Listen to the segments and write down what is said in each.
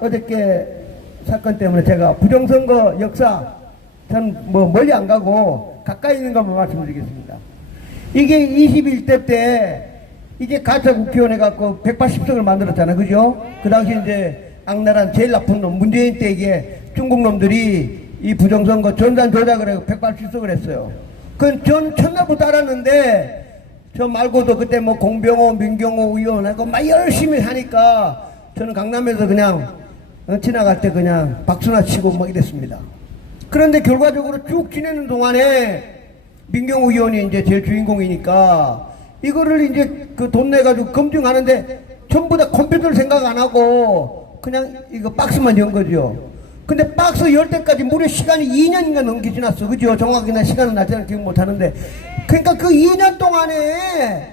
어저께 사건 때문에 제가 부정선거 역사 전 뭐 멀리 안 가고 가까이 있는 것만 말씀드리겠습니다. 이게 21대 때 이게 가짜 국회의원 해갖고 180석을 만들었잖아요. 그죠? 그 당시 이제 악랄한 제일 나쁜 놈 문재인 때 이게 중국 놈들이 이 부정선거 전산 조작을 해서 180석을 했어요. 그건 전 첫날부터 알았는데 저 말고도 그때 뭐 공병호, 민경호 의원 하고 막 열심히 하니까 저는 강남에서 그냥 지나갈 때 그냥 박수나 치고 막 이랬습니다. 그런데 결과적으로 쭉 지내는 동안에 민경호 의원이 이제 제일 주인공이니까 이거를 이제 그 돈 내가지고 검증하는데 전부 다 컴퓨터를 생각 안 하고 그냥 이거 박스만 연 거죠. 근데 박스 열 때까지 무려 시간이 2년인가 넘게 지났어. 그죠? 정확히 나 시간은 날짜를 기억 못 하는데. 그러니까 그 2년 동안에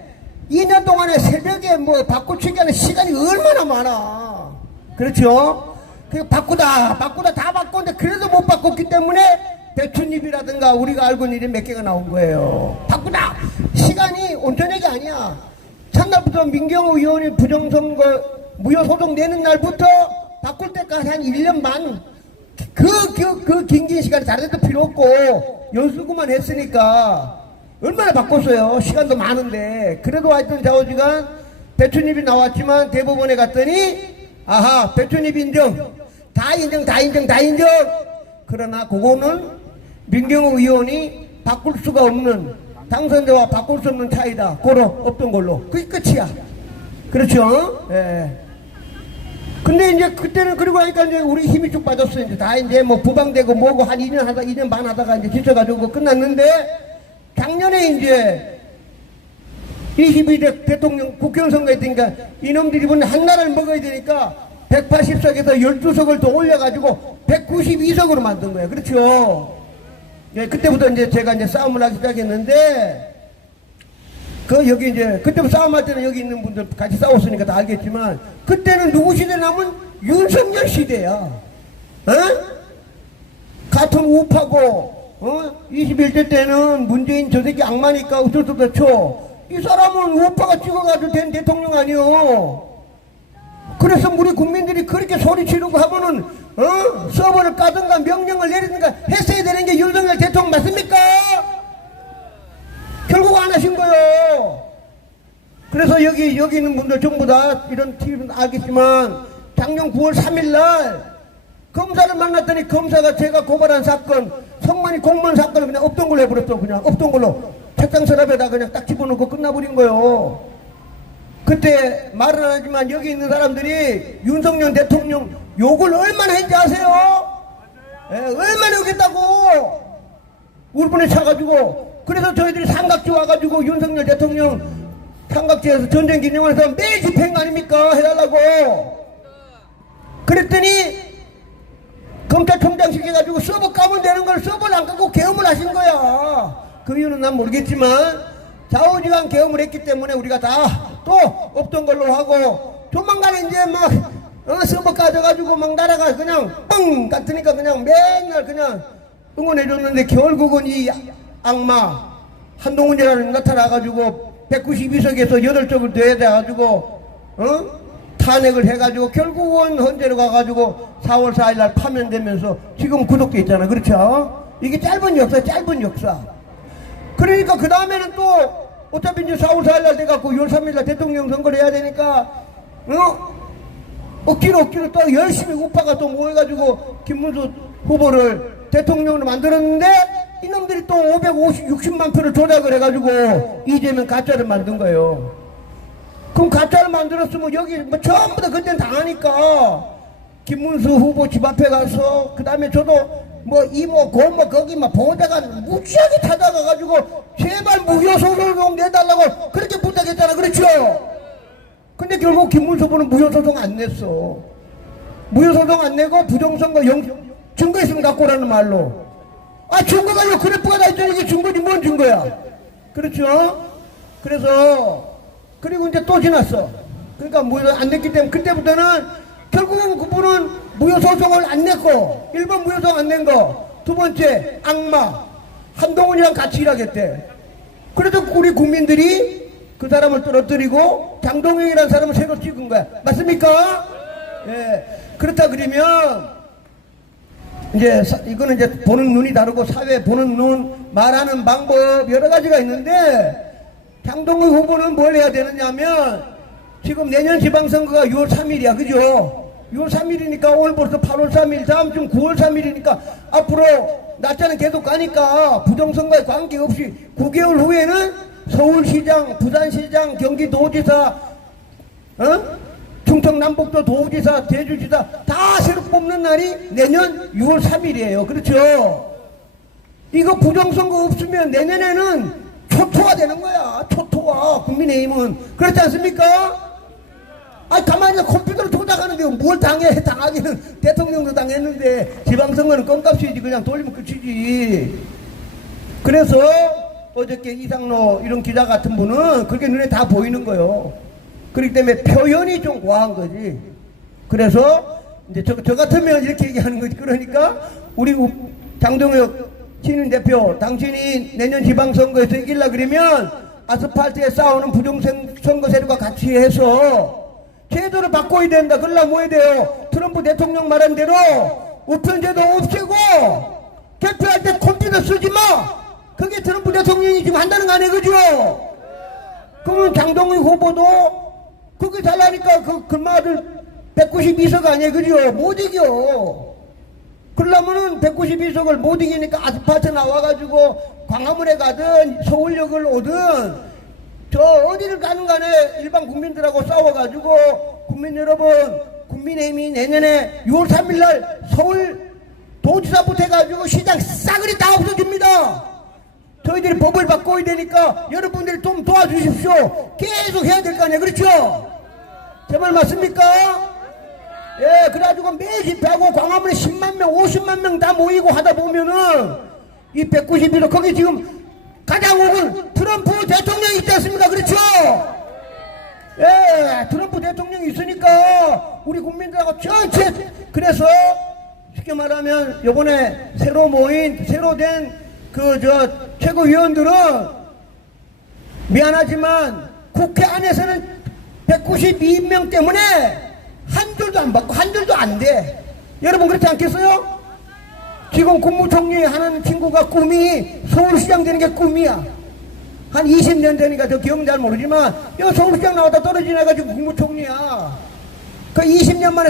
새벽에 뭐 바꾸치기 하는 시간이 얼마나 많아. 그렇죠? 그 바꾸다 다 바꿨는데 그래도 못 바꿨기 때문에 대출입이라든가 우리가 알고 있는 일이 몇 개가 나온 거예요. 바꾸다! 시간이 온전하게 아니야. 첫날부터 민경호 의원이 부정선거 무효소송 내는 날부터 바꿀 때까지 한 1년 반 그 긴 시간에 다른 데도 필요 없고 연수구만 했으니까 얼마나 바꿨어요. 시간도 많은데. 그래도 하여튼 좌우지간 대출입이 나왔지만 대법원에 갔더니 아하 대출입 인정 다 인정. 그러나 그거는 민경호 의원이 바꿀 수가 없는 당선자와 바꿀 수 없는 차이다. 고로 없던 걸로. 그게 끝이야. 그렇죠? 예. 근데 이제 그때는 그러고 하니까 이제 우리 힘이 쭉 빠졌어. 이제 다 이제 뭐 부방되고 뭐고 한 2년 반 하다가 이제 지쳐가지고 끝났는데 작년에 이제 22대 대통령 국회의원 선거 했으니까 이놈들이 이번에 한 나라를 먹어야 되니까 180석에서 12석을 더 올려가지고 192석으로 만든 거예요. 그렇죠? 예, 그때부터 이제 제가 이제 싸움을 하기 시작했는데, 여기 이제, 그때부터 싸움할 때는 여기 있는 분들 같이 싸웠으니까 다 알겠지만, 그때는 누구 시대 나면 윤석열 시대야. 어? 같은 우파고, 21대 때는 문재인 저 새끼 악마니까 어쩔 수 없다 쳐. 이 사람은 우파가 찍어가지고 된 대통령 아니요. 그래서 우리 국민들이 그렇게 소리 지르고 하면은 서버를 까든가 명령을 내리든가 했어야 되는 게 윤석열 대통령 맞습니까? 결국 안 하신 거예요. 그래서 여기 있는 분들 전부 다 이런 TV는 알겠지만 작년 9월 3일날 검사를 만났더니 검사가 제가 고발한 사건 성만이 공무원 사건을 그냥 없던 걸로 해버렸어. 그냥 없던 걸로 책장 서랍에다 그냥 딱 집어넣고 끝나버린 거예요. 그때 말은 안 하지만 여기 있는 사람들이 윤석열 대통령 욕을 얼마나 했는지 아세요? 예, 얼마나 욕했다고 우리 분에 차가지고. 그래서 저희들이 삼각지 와가지고 윤석열 대통령 삼각지에서 전쟁 기념관에서 매일 집행거 아닙니까? 해달라고. 그랬더니 검찰총장식 해가지고 서버 까면 되는 걸 서버를 안 까고 계엄을 하신 거야. 그 이유는 난 모르겠지만 좌우지간 계엄을 했기 때문에 우리가 다 또 없던 걸로 하고 조만간에 이제 막 서버 까져가지고 막 나라가 그냥 뻥 같으니까 그냥 맨날 그냥 응원해줬는데 결국은 이 악마 한동훈이라는 나타나가지고 192석에서 8석을 더 해가지고 탄핵을 해가지고 결국은 헌재로 가가지고 4월 4일날 파면되면서 지금 구속돼 있잖아. 그렇죠? 이게 짧은 역사. 그러니까 그 다음에는 또 어차피 이제 4월 4일날 돼갖고 6월 3일날 대통령 선거를 해야 되니까 억지로 또 열심히 우파가 또 모여가지고 김문수 후보를 대통령으로 만들었는데 이놈들이 또 560만 표를 조작을 해가지고 이재명 가짜를 만든 거예요. 그럼 가짜를 만들었으면 여기 뭐 전부 다 그때는 당하니까 김문수 후보 집 앞에 가서 그 다음에 저도 뭐 이모 고모 거기 막 보호자가 무지하게 찾아가가지고 제발 무효소송 좀 내달라고 그렇게 부탁했잖아. 그렇죠? 근데 결국 김문수 후보는 무효소송 안 냈어. 무효소송 안 내고 부정선거 증거 있으면 갖고 오라는 말로. 아 증거가 요 그래프가 다 있잖아. 이게 증거지 뭔 증거야. 그렇죠? 그래서 그리고 이제 또 지났어. 그러니까 무효 안 냈기 때문에 그때부터는 결국은 그분은 무효소송을 안 냈고 1번 무효소송 안 낸 거, 두 번째 악마 한동훈이랑 같이 일하겠대. 그래도 우리 국민들이 그 사람을 떨어뜨리고 장동영이라는 사람을 새로 찍은 거야. 맞습니까? 예. 그렇다 그러면 이제 이거는 이제 보는 눈이 다르고 사회 보는 눈, 말하는 방법 여러 가지가 있는데 장동의 후보는 뭘 해야 되느냐면 지금 내년 지방선거가 6월 3일이야, 그죠? 6월 3일이니까 오늘 벌써 8월 3일, 다음 주 9월 3일이니까 앞으로 낮자는 계속 가니까 부정선거에 관계없이 9개월 후에는 서울시장, 부산시장, 경기도지사, 충청남북도 도지사, 제주지사 다 새로 뽑는 날이 내년 6월 3일이에요. 그렇죠? 이거 부정선거 없으면 내년에는 초토화 되는 거야. 초토화. 국민의힘은. 그렇지 않습니까? 아, 가만히 컴퓨터로 조작하는데 뭘 당해. 당하기는 대통령도 당했는데 지방선거는 껌값이지. 그냥 돌리면 끝이지. 그래서 어저께 이상로 이런 기자 같은 분은 그렇게 눈에 다 보이는 거예요. 그렇기 때문에 표현이 좀 과한 거지. 그래서 이제 저 같으면 이렇게 얘기하는 거지. 그러니까 우리 장동혁 신인 대표, 당신이 내년 지방선거에서 이길라 그러면 아스팔트에 싸우는 부정선거 세력과 같이 해서 제도를 바꿔야 된다. 그러려면 뭐 해야 돼요? 트럼프 대통령 말한 대로 우편제도 없애고 개표할 때 컴퓨터 쓰지 마. 그게 트럼프 대통령이 지금 한다는 거 아니에요, 그죠? 그러면 장동희 후보도 그게 잘나니까 그 말을 192석 아니에요, 그죠? 못 이겨. 그러려면은 192석을 못 이기니까 아스팔트 나와가지고 광화문에 가든 서울역을 오든 저 어디를 가는 간에 일반 국민들하고 싸워가지고 국민 여러분, 국민의힘이 내년에 6월 3일날 서울 도지사부터 해가지고 시장 싸그리 다 없어집니다. 저희들이 법을 바꿔야 되니까 여러분들이 좀 도와주십시오. 계속 해야 될 거 아니에요, 그렇죠? 제 말 맞습니까? 예, 그래가지고 매일 집회하고 광화문에 10만 명, 50만 명 다 모이고 하다 보면은 이 191호 거기 지금 가장 오군 트럼프 대통령이 있지 않습니까? 그렇죠? 예, 트럼프 대통령이 있으니까 우리 국민들하고 전체 그래서 쉽게 말하면 요번에 새로 된 최고위원들은 미안하지만 국회 안에서는 192명 때문에 한 줄도 안 받고 한 줄도 안 돼. 여러분 그렇지 않겠어요? 지금 국무총리 하는 친구가 꿈이 서울시장 되는 게 꿈이야. 한 20년 전이니까 저 기억은 잘 모르지만 여기 서울시장 나왔다 떨어지나가지고 국무총리야. 그 20년 만에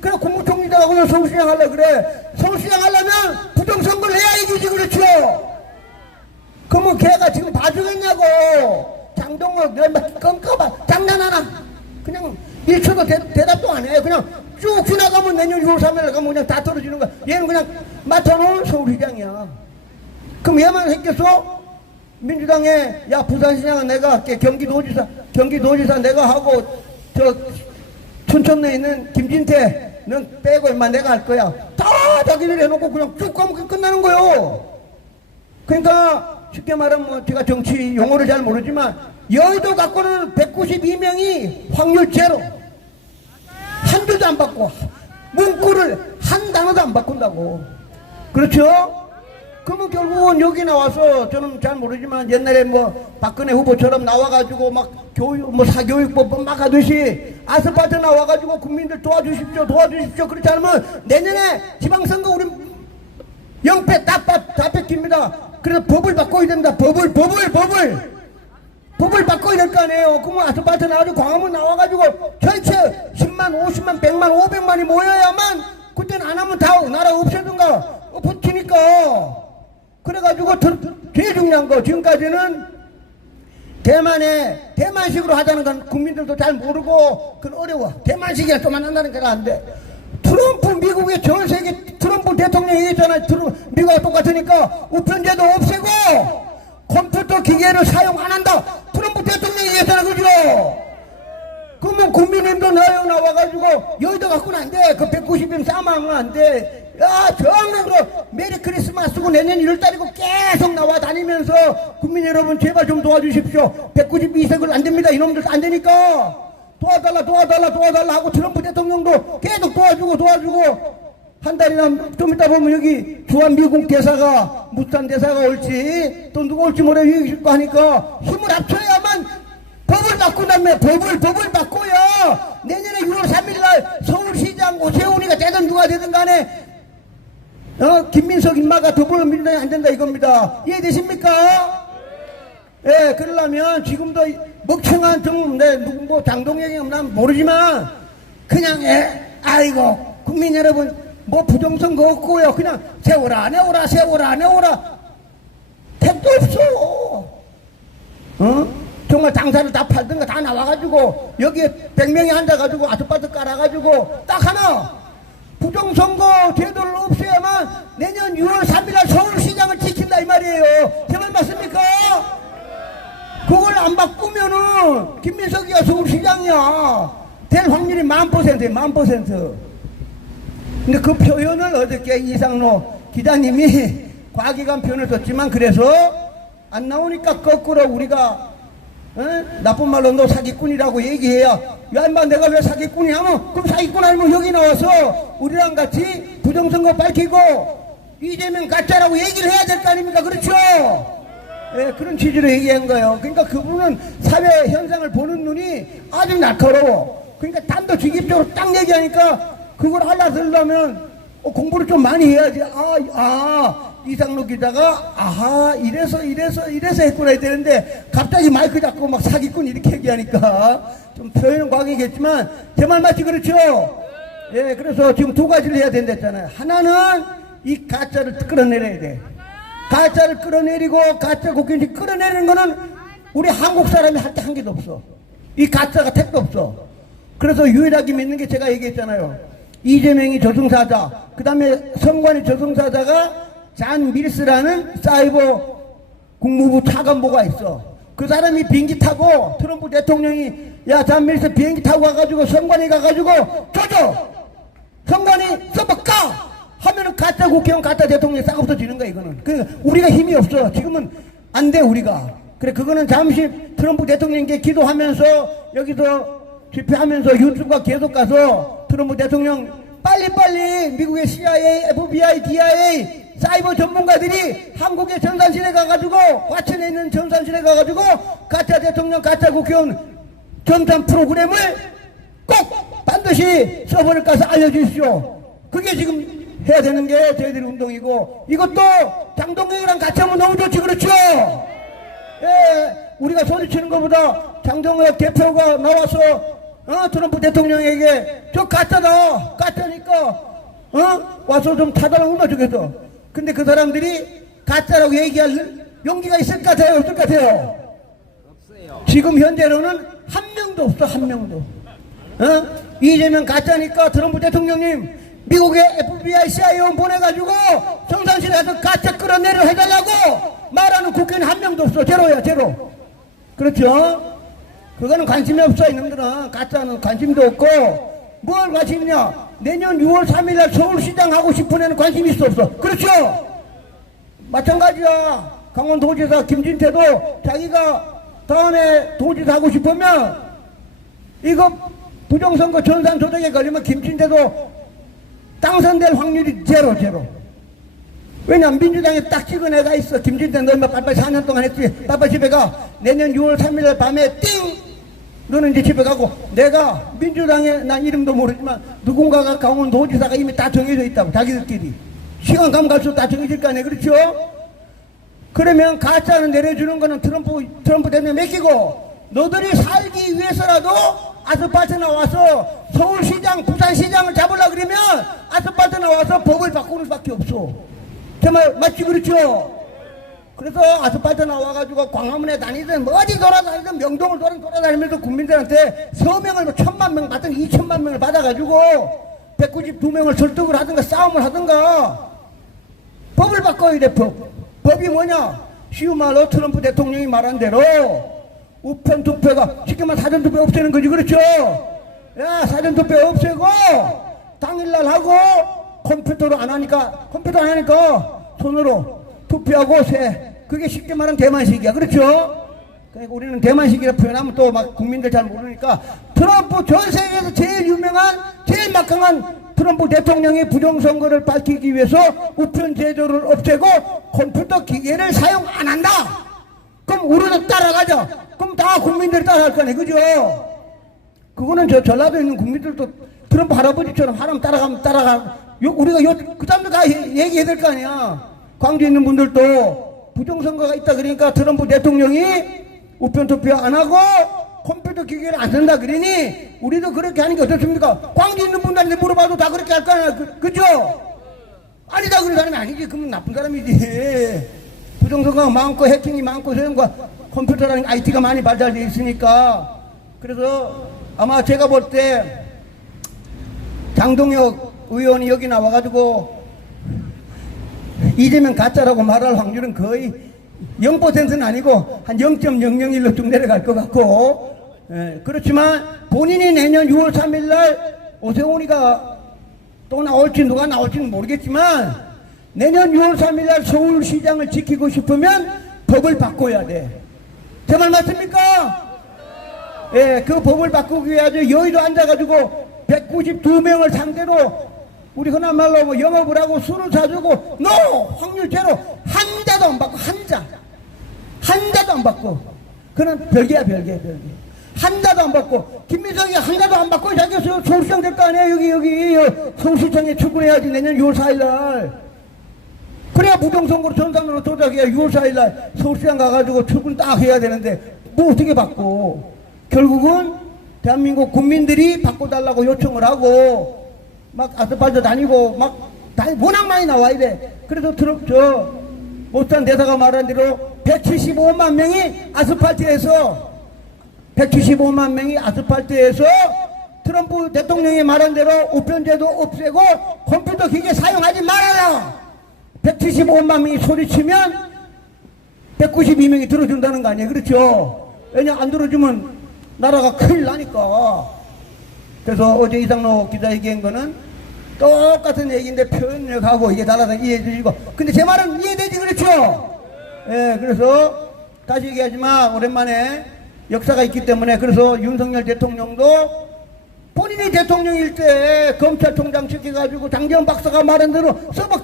그래 국무총리다가 그냥 서울시장 하려 그래. 서울시장 하려면 부정선거를 해야 이기지, 그렇죠? 그러면 걔가 지금 봐주겠냐고. 장동혁 너 껌까봐 장난하나. 그냥 1초도 대답도 안 해. 그냥 쭉 지나가면 내년 6월 3일 가면 그냥 다 떨어지는 거야. 얘는 그냥 맡아놓은 서울시장이야. 그럼 얘만 했겠어? 민주당에 야 부산시장은 내가 할게. 경기도지사 내가 하고 저 춘천에 있는 김진태 넌 빼고 임마 내가 할 거야. 다 자기들이 해놓고 그냥 쭉 가면 끝나는 거요. 그러니까 쉽게 말하면 뭐 제가 정치 용어를 잘 모르지만 여의도 갖고는 192명이 확률 제로. 한 줄도 안 바꿔. 문구를 한 단어도 안 바꾼다고. 그렇죠? 그러면 결국은 여기 나와서 저는 잘 모르지만 옛날에 뭐 박근혜 후보처럼 나와가지고 막 사교육법 막 하듯이 아스팔트 나와가지고 국민들 도와주십시오. 그렇지 않으면 내년에 지방선거 우리 영패 다 뺏깁니다. 그래서 법을 바꿔야 된다. 법을 바꿔야 될 거 아니에요. 그러면 아스팔트 나와가지고 광화문 나와가지고 전체 10만, 50만, 100만, 500만이 모여야만 그때는 안 하면 다 나라 없애든가 붙이니까. 그래가지고 제일 중요한 거 지금까지는 대만식으로 하자는 건 국민들도 잘 모르고 그건 어려워. 대만식이야 좀 안 한다는 게 안 돼. 트럼프 미국의 전 세계 트럼프 대통령이 얘기했잖아요. 미국과 똑같으니까 우편제도 없애고 컴퓨터 기계를 사용 안 한다. 트럼프 대통령이 얘기했잖아, 그죠? 그러면 국민의힘도 나와가지고 여의도 갖고는 안 돼. 그 190명 싸움하면 안 돼. 야, 정말로 메리 크리스마스고 내년 1월달이고 계속 나와 다니면서 국민 여러분 제발 좀 도와주십시오. 192석을 안 됩니다. 이놈들 안 되니까 도와달라 하고 트럼프 대통령도 계속 도와주고 한 달이나 좀 있다 보면 여기 주한 미국 대사가 무탄 대사가 올지 또 누가 올지 모르 하니까 힘을 합쳐야만 법을 바꾼다며. 법을 바꿔야 내년에 6월 3일 날 서울시장 오세훈이가 되든 누가 되든 간에 김민석 인마가 더불어민주당이 안 된다 이겁니다. 이해되십니까? 예, 그러려면 지금도 먹청한 누구 뭐 장동영이 난 모르지만 그냥 아이고 국민 여러분 뭐 부정선거 없고요. 그냥 세워라 내오라 세워라 내오라 택도 없어. 정말 당사를 다 팔든가 다 나와가지고 여기에 100명이 앉아가지고 아스팔트 깔아가지고 딱 하나 부정선거 제도를 없애야만 내년 6월 3일날 서울시장을 지킨다 이 말이에요. 제 말 맞습니까? 그걸 안 바꾸면은 김민석이가 서울시장이야 될 확률이 1000%예요. 1000%. 근데 그 표현을 어저께 이상로 기자님이 과기관 표현을 썼지만 그래서 안 나오니까 거꾸로 우리가 나쁜 말로 너 사기꾼이라고 얘기해야 야 인마 내가 왜 사기꾼이야 하면 그럼 사기꾼 아니면 여기 나와서 우리랑 같이 부정선거 밝히고 이재명 가짜라고 얘기를 해야 될 거 아닙니까? 그렇죠? 예, 그런 취지로 얘기한 거예요. 그러니까 그분은 사회 현상을 보는 눈이 아주 날카로워. 그러니까 단도직입적으로 딱 얘기하니까 그걸 알아들으려면 공부를 좀 많이 해야지. 이상로 기자가 아하 이래서 했구나 해야 되는데 갑자기 마이크 잡고 막 사기꾼 이렇게 얘기하니까 좀 표현은 과하겠지만 제 말 맞지 그렇죠? 예, 그래서 지금 두 가지를 해야 된다 했잖아요. 하나는 이 가짜를 끌어내려야 돼. 가짜를 끌어내리고 가짜 국회의원이 끌어내리는 거는 우리 한국 사람이 할 때 한 개도 없어. 이 가짜가 택도 없어. 그래서 유일하게 믿는 게 제가 얘기했잖아요. 이재명이 저승사자, 그 다음에 선관위 저승사자가 잔 밀스라는 사이버 국무부 차관보가 있어. 그 사람이 비행기 타고 트럼프 대통령이 야 잔 밀스 비행기 타고 가가지고 선관위 가가지고 조져! 선관위 서버 까! 하면은 가짜 국회의원 가짜 대통령이 싹 없어지는 거야 이거는. 그 우리가 힘이 없어. 지금은 안 돼 우리가. 그래 그거는 잠시 트럼프 대통령께 기도하면서 여기서 집회하면서 유튜브가 계속 가서 트럼프 대통령 빨리빨리 미국의 CIA, FBI, DIA 사이버 전문가들이 한국의 전산실에 가가지고 과천에 있는 전산실에 가가지고 가짜 대통령 가짜 국회의원 전산 프로그램을 꼭 반드시 서버를 가서 알려주십시오. 그게 지금 해야 되는 게 저희들의 운동이고 이것도 장동혁이랑 같이 하면 너무 좋지 그렇죠? 예, 우리가 소리치는 것보다 장동혁 대표가 나와서 트럼프 대통령에게 저 가짜다 가짜니까 와서 좀 타달라고 얼마나 좋겠어. 근데 그 사람들이 가짜라고 얘기할 용기가 있을 것 같아요 없을 것 같아요? 없어요. 지금 현재로는 한 명도 없어. 한 명도. 이재명 가짜니까 트럼프 대통령님 미국의 FBI, CIA 보내가지고 정상실에 가서 가짜 끌어내려 해달라고 말하는 국회의원 한 명도 없어. 제로야 제로. 그렇죠? 그거는 관심이 없어. 이놈들은 가짜는 관심도 없고 뭘 관심 있냐. 내년 6월 3일날 서울시장 하고 싶은 애는 관심이 있어 없어. 그렇죠? 마찬가지야. 강원도지사 김진태도 자기가 다음에 도지사 하고 싶으면 이거 부정선거 전산 조작에 걸리면 김진태도 당선될 확률이 제로. 왜냐면 민주당에 딱 찍은 애가 있어. 김진태 너 인마 빨빨 4년 동안 했지. 빨빨 집에 가. 내년 6월 3일날 밤에 띵! 너는 이제 집에 가고 내가 민주당에 난 이름도 모르지만 누군가가 강원도지사가 이미 다 정해져 있다고 자기들끼리. 시간 가면 갈수록 다 정해질 거 아니야. 그렇죠? 그러면 가짜는 내려주는 거는 트럼프 대통령 맡기고 너들이 살기 위해서라도 아스팔트 나와서 서울시장, 부산시장을 잡으려고 그러면 아스팔트 나와서 법을 바꾸는 수밖에 없어. 정말 맞지 그렇죠? 그래서 아스팔트 나와가지고 광화문에 다니든 어디 돌아다니든 명동을 돌아다니면서 국민들한테 서명을 뭐 1000만 명 받든 2000만 명을 받아가지고 192명을 설득을 하든가 싸움을 하든가 법을 바꿔야 돼. 법이 뭐냐? 쉬운 말로 트럼프 대통령이 말한 대로 우편 투표가 쉽게 말하면 사전투표 없애는 거지. 그렇죠? 야 사전투표 없애고 당일날 하고 컴퓨터 안 하니까 손으로 투표하고 세. 그게 쉽게 말하면 대만식이야. 그렇죠? 그러니까 우리는 대만식이라 표현하면 또 막 국민들 잘 모르니까 트럼프 전 세계에서 제일 유명한 제일 막강한 트럼프 대통령의 부정선거를 밝히기 위해서 우편 제도를 없애고 컴퓨터 기계를 사용 안 한다. 그럼 우리도 따라가자. 그럼 다 국민들이 따라할 거네. 그죠? 그거는 저 전라도에 있는 국민들도 트럼프 할아버지처럼 하라면 따라가. 우리가 그 사람들 다 얘기해야 될 거 아니야. 광주에 있는 분들도 부정선거가 있다 그러니까 트럼프 대통령이 우편 투표 안 하고 컴퓨터 기계를 안 쓴다 그러니 우리도 그렇게 하는 게 어떻습니까? 광주에 있는 분들한테 물어봐도 다 그렇게 할 거 아니야. 그죠? 아니다 그런 사람이 아니지. 그러면 나쁜 사람이지. 부정선거가 많고 해킹이 많고 소형과 컴퓨터라는 IT가 많이 발달되어 있으니까. 그래서 아마 제가 볼 때 장동혁 의원이 여기 나와가지고 이재명 가짜라고 말할 확률은 거의 0%는 아니고 한 0.001로 쭉 내려갈 것 같고, 예, 그렇지만 본인이 내년 6월 3일 날 오세훈이가 또 나올지 누가 나올지는 모르겠지만 내년 6월 3일 날 서울시장을 지키고 싶으면 법을 바꿔야 돼. 제 말 맞습니까? 예, 그 법을 바꾸기 위해서 여의도 앉아가지고 192명을 상대로 우리 흔한 말로 뭐 영업을 하고 술을 사주고 확률 제로 한 자도 안 받고 한 자도 안 받고 그는 별개야 별개 한 자도 안 받고 김민석이 한 자도 안 받고 자기가 서울시장 될 거 아니야. 여기 서울시장에 출근해야지 내년 6월 4일 날. 그래야 부정선거로 전산으로 조작해야 6월 4일 날 서울시장 가가지고 출근 딱 해야 되는데 뭐 어떻게 받고. 결국은 대한민국 국민들이 바꿔달라고 요청을 하고 막 아스팔트 다니고 워낙 많이 나와야 돼. 그래서 못산 대사가 말한 대로 175만 명이 아스팔트에서 트럼프 대통령이 말한 대로 우편제도 없애고 컴퓨터 기계 사용하지 말아라. 175만 명이 소리치면 192명이 들어준다는 거 아니에요. 그렇죠? 왜냐 안 들어주면 나라가 큰일 나니까. 그래서 어제 이상로 기자 얘기한 거는 똑같은 얘기인데 표현력하고 이게 달라서 이해해 주시고. 근데 제 말은 이해되지 그렇죠? 예, 그래서 다시 얘기하지만 오랜만에 역사가 있기 때문에 그래서 윤석열 대통령도 본인이 대통령일 때 검찰총장 시켜가지고 장재원 박사가 말한 대로 서버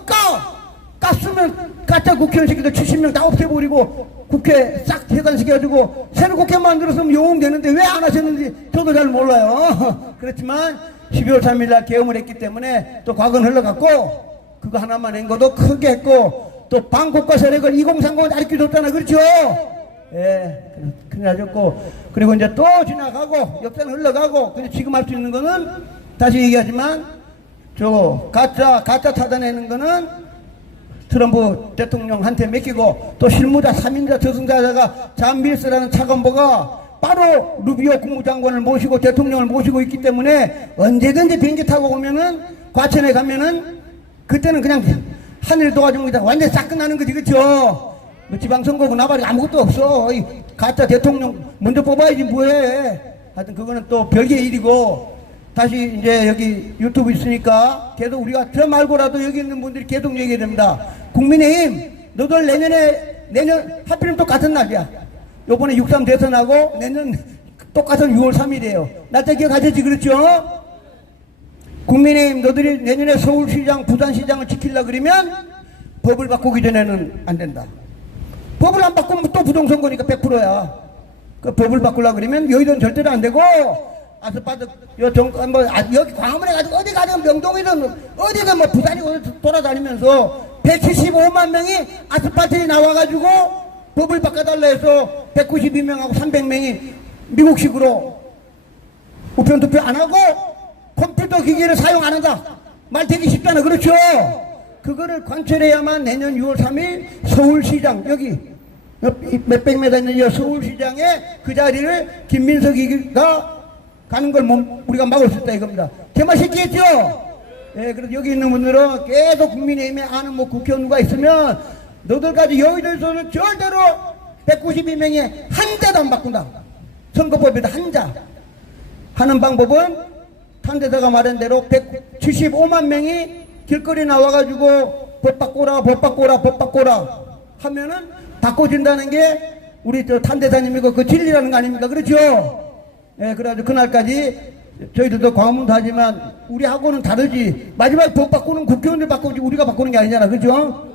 깠으면 가짜 국회의원 시켜서 70명 다 없애버리고 국회 싹 해산시켜가지고 새로 국회 만들었으면 용응되는데 왜 안 하셨는지 저도 잘 몰라요. 그렇지만 12월 3일 날 계엄을 했기 때문에 또 과거는 흘러갔고 그거 하나만 한 것도 크게 했고 또 방콕과 세력을 2030을 가르쳐줬잖아. 그렇죠? 예, 큰일 나셨고 그리고 이제 또 지나가고 역사는 흘러가고. 근데 지금 할 수 있는 거는 다시 얘기하지만 가짜 찾아내는 거는 트럼프 대통령한테 맡기고 또 실무자 3인자 저승자자가 잔 밀스라는 차관보가 바로 루비오 국무장관을 모시고 대통령을 모시고 있기 때문에 언제든지 비행기 타고 오면은 과천에 가면은 그때는 그냥 하늘 도와줍니다. 완전히 싹 끝나는 거지. 그렇죠? 뭐 지방선거고 나발이 아무것도 없어. 가짜 대통령 먼저 뽑아야지 뭐해. 하여튼 그거는 또 별개의 일이고. 다시 이제 여기 유튜브 있으니까 계속 우리가 저 말고라도 여기 있는 분들이 계속 얘기해야 됩니다. 국민의힘 너들 내년 하필이면 똑같은 날이야. 요번에 6.3 대선하고 내년 똑같은 6월 3일이에요. 날짜 기억하셨지? 그렇죠? 국민의힘 너들이 내년에 서울시장 부산시장을 지키려고 그러면 법을 바꾸기 전에는 안 된다. 법을 안 바꾸면 또 부정선거니까 100%야. 그 법을 바꾸려고 그러면 여의도는 절대로 안 되고 아스팔트 여기 광화문에 가지고 어디 가든 명동이든 어디든 뭐 부산이고 돌아다니면서 175만 명이 아스팔트에 나와가지고 법을 바꿔달라 해서 192명하고 300명이 미국식으로 우편투표 안 하고 컴퓨터 기계를 사용 안 한다. 말 되기 쉽잖아. 그렇죠? 그거를 관철해야만 내년 6월 3일 서울시장 여기 몇백 메다 있는 이 서울시장에 그 자리를 김민석이가 가는 걸 우리가 막을 수 있다 이겁니다. 제 말 쉽겠죠? 예, 그래서 여기 있는 분들은 계속 국민의힘에 아는 뭐 국회의원과 있으면 너들까지 여의도에서는 절대로 192명에 한 자도 안 바꾼다. 선거법에도 한 자. 하는 방법은 탄대사가 말한 대로 175만 명이 길거리 나와가지고 법 바꿔라 하면은 바꿔준다는 게 우리 저 탄대사님이고 그 진리라는 거 아닙니까? 그렇죠? 예, 그래가지고 그날까지 저희들도 광화문도 하지만 우리하고는 다르지. 마지막 법 바꾸는 국회의원들 바꾸지 우리가 바꾸는 게 아니잖아. 그죠?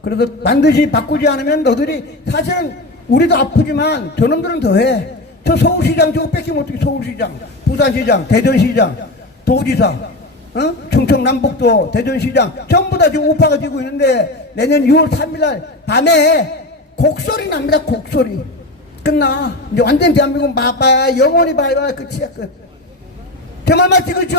그래서 반드시 바꾸지 않으면 너들이 사실은 우리도 아프지만 저놈들은 더해. 저 서울시장 저거 뺏기면 어떻게 서울시장, 부산시장, 대전시장, 도지사, 충청남북도 대전시장 전부 다 지금 우파가 지고 있는데 내년 6월 3일날 밤에 곡소리 납니다. 곡소리. 끝나. 이제 완전 대한민국 마봐야 영원히 봐야 끝이야 끝. 제 말 맞지 그렇죠?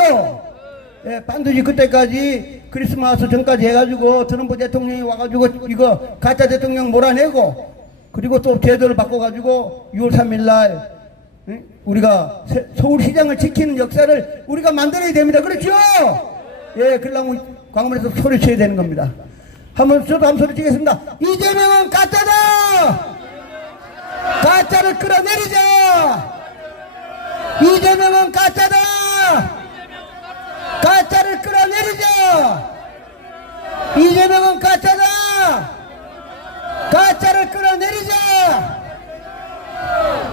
예, 반드시 그때까지 크리스마스 전까지 해가지고 트럼프 대통령이 와가지고 이거 가짜 대통령 몰아내고 그리고 또 제도를 바꿔가지고 6월 3일날 우리가 서울시장을 지키는 역사를 우리가 만들어야 됩니다. 그렇죠? 예, 그러려면 광화문에서 소리쳐야 되는 겁니다. 저도 한번 소리치겠습니다. 이재명은 가짜다! 가짜를 끌어내리자! 이재명은 가짜다! 가짜를 끌어내리자! 이재명은 가짜다! 가짜를 끌어내리자!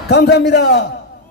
감사합니다.